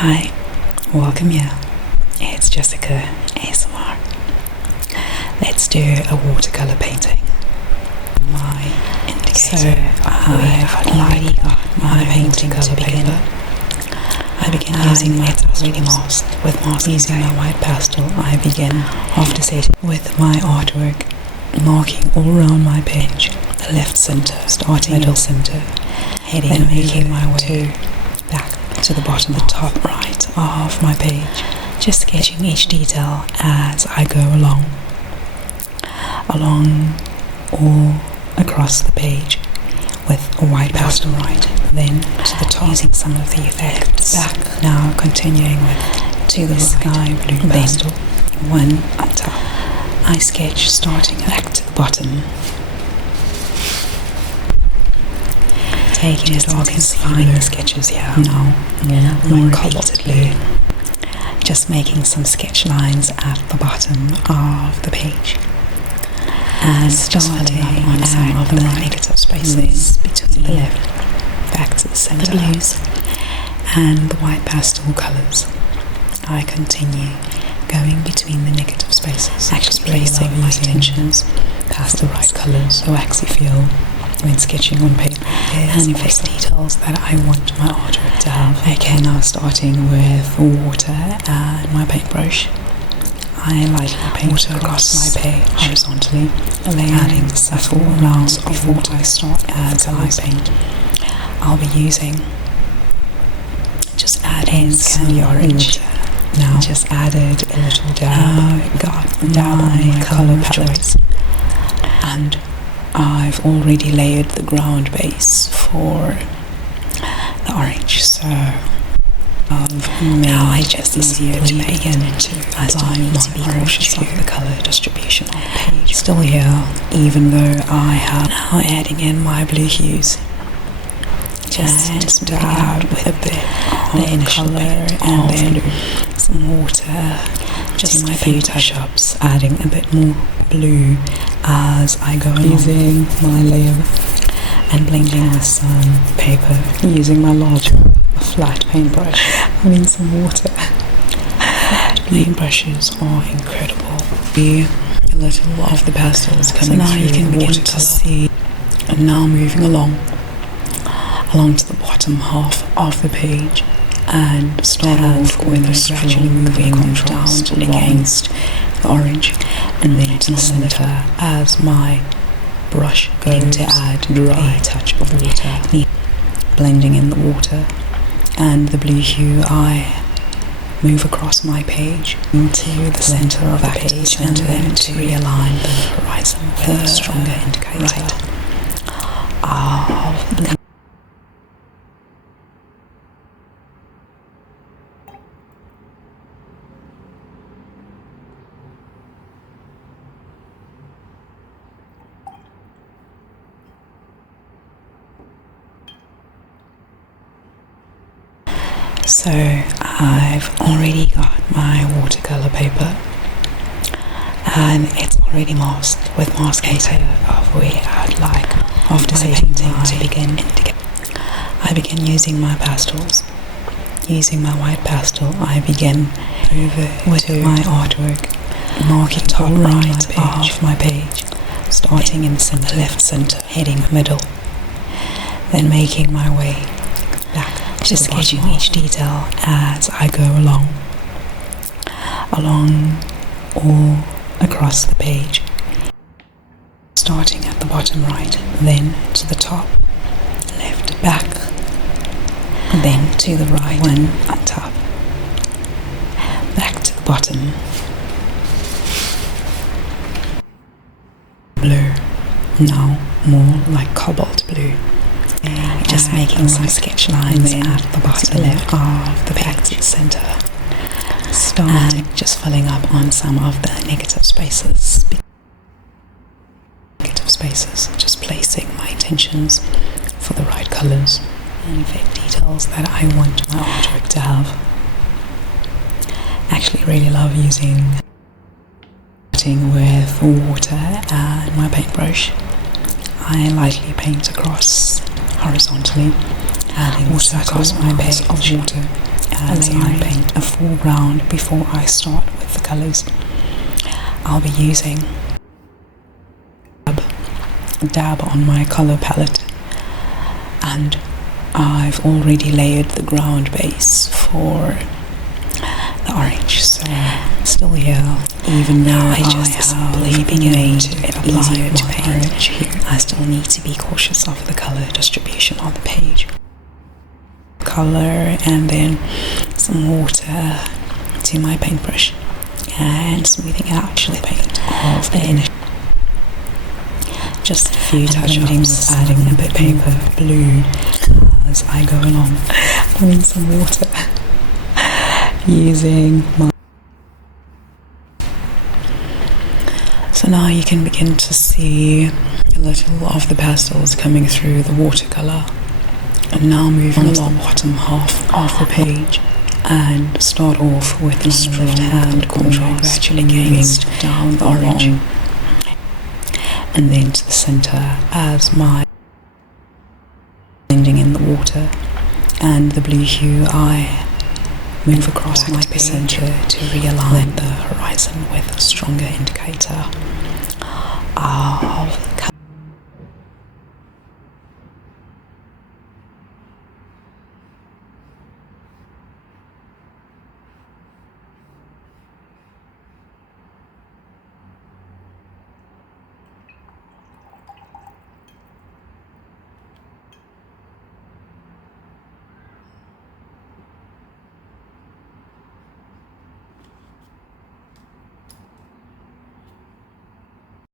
Hi, welcome here. It's Jessica ASMR. Let's do a watercolor painting. My indicator. I've already got my painting color paper. I begin using my already masked with masking using my white pastel. I begin after setting with my artwork, marking all around my page, the left center, starting middle center, heading and making my way back to the bottom, the top right of my page, just sketching each detail as I go along all across the page with a white pastel right, then to the top using some of the effects back, now continuing with to the sky blue pastel, one on top. I sketch starting back to the bottom, taking dark and fine sketches here. Now more cobalt blue, just making some sketch lines at the bottom of the page, and starting on some of the negative spaces between the left, back to the center, the blues and the white pastel colors. I continue going between the negative spaces, actually placing my intentions past the right colors, the waxy feel when sketching on paper, and effect details that I want my artwork to have. Okay, now starting with water and my paintbrush. I lightly paint water across my page horizontally, adding subtle amounts of water as I paint. I'll be using, just adding candy orange. Now just added a little dab, got my color palette, and I've already layered the ground base for the orange, so now I just easier to begin to apply my cautious of the color distribution on the page. Still here, even though I have now adding in my blue hues, just to add with a bit of initial color and then some water, just my few touch-ups, adding a bit more blue as I go along, using my layer and blending with some paper, using my larger flat paintbrush, having some water. Paintbrushes are incredible. A little of the pastels coming through, you can begin to see. And now moving along to the bottom half of the page, and start off with gradually moving down against the orange, and then to the center as my brush going to add a touch of water, blending in the water and the blue hue. I move across my page into the center of the page, and then to realign the horizon with a stronger indicator of the So I've already got my watercolor paper, and it's already masked with masking tape of where I'd like after setting to begin. I begin using my pastels. Using my white pastel, I begin over with my artwork, marking top right of my page, starting in the left center, heading middle, then making my way back, just sketching each detail as I go along all across the page, starting at the bottom right, then to the top left, back, then to the right, one on top, back to the bottom, blue, now more like cobalt blue. Just making some sketch lines at the bottom left of the back to the center, starting just filling up on some of the negative spaces, just placing my intentions for the right colors and effect details that I want my artwork to have. Actually really love using with water and my paintbrush. I lightly paint across horizontally, adding water across my page of water as I paint a foreground before I start with the colours. I'll be using a dab on my colour palette, and I've already layered the ground base for the orange, so still here, even though I just simply beginning to apply it to paint, I still need to be cautious of the colour distribution on the page. Colour and then some water to my paintbrush and smoothing out actually paint of the initial. Just a few touch-ups, adding a bit of paper blue as I go along. Pouring some water, using my. So now you can begin to see a little of the pastels coming through the watercolour. And now moving along the bottom half of the page and start off with a strong hand contrast gradually against down the orange and then to the centre as my blending in the water and the blue hue. I move across my centre to realign the horizon with a stronger indicator of